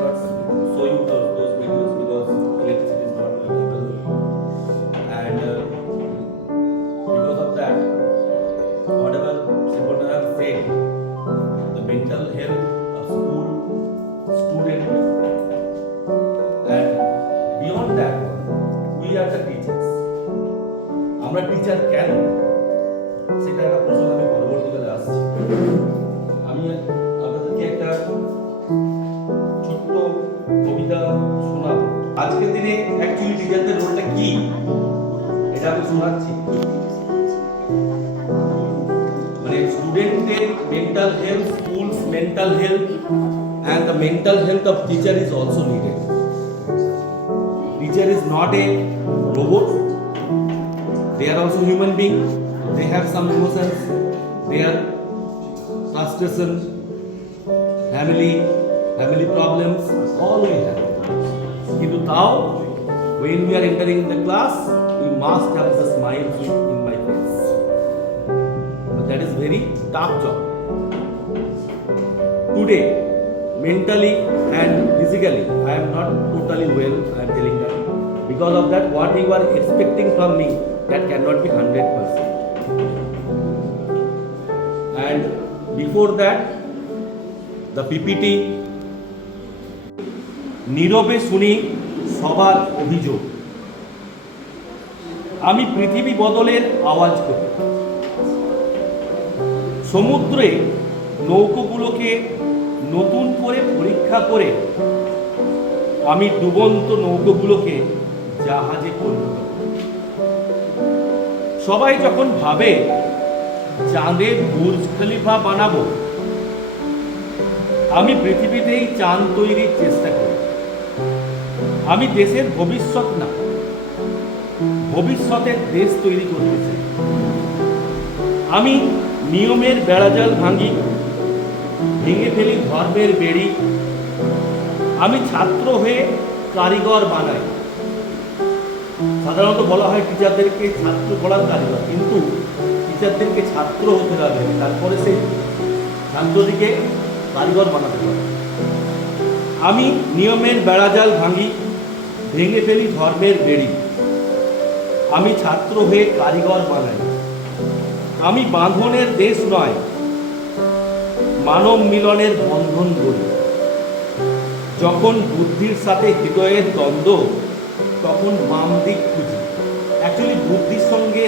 not showing those videos because electricity is not available, and because of that, whatever Sripurna have said, the mental health of school student, and beyond that, we are the teachers. আমরা টিচার কেন, সেটা একটা প্রশ্ন আমি পরবর্তীকালে আসছি। আমি আপনাদেরকে একটা ছোট্ট কবিতা শোনাবো। আজকের দিনে অ্যাকচুয়ালি টিচারদের রোলটা কি, এটা আমি শোনাচ্ছি। মানে স্টুডেন্টদের mental health, schools mental health and the mental health of teacher is also needed. Teacher is not a robot. They are also human beings. They have some emotions. They are frustration, family problems, all we have. কিন্তু তাও, when we are entering the class, we must have the smile in my face. But that is very tough job. Today, mentally and physically, I am not totally well, I am telling that. Because of that, what you are expecting from me, that cannot be 100%. And before that, the PPT, নীরবে শুনি সবার অভিযোগ, আমি পৃথিবী বদলের আওয়াজ করি, সমুদ্রে নৌকোগুলোকে নতুন করে পরীক্ষা করে আমি ডুবন্ত নৌকোগুলোকে জাহাজে পরিণত করি। সবাই যখন ভাবে চাঁদের বুর্জ খলিফা বানাবো, আমি পৃথিবীতেই চাঁদ তৈরির চেষ্টা করি। আমি দেশের ভবিষ্যৎ না, ভবিষ্যতের দেশ তৈরি করতে চাই। আমি নিয়মের বেড়াজাল ভাঙি, ভেঙে ফেলি ধর্মের বেড়ি। আমি ছাত্র হয়ে কারিগর বানাই। সাধারণত বলা হয় টিচারদেরকে ছাত্র পড়ার কারিগর, কিন্তু টিচারদেরকে ছাত্র হতে হবে, তারপরে সেই ছাত্রটিকে কারিগর বানাতে পারে। আমি নিয়মের বেড়াজাল ভাঙি, ভেঙে ফেলি ধর্মের বেড়ি। আমি ছাত্র হয়ে কারিগর বানাই। আমি বাঁধনের দেশ নয়, মানব মিলনের বন্ধন গড়ি। যখন বুদ্ধির সাথে হৃদয়ের দ্বন্দ্ব, তখন বাম দিক খুঁজি। অ্যাকচুয়ালি বুদ্ধির সঙ্গে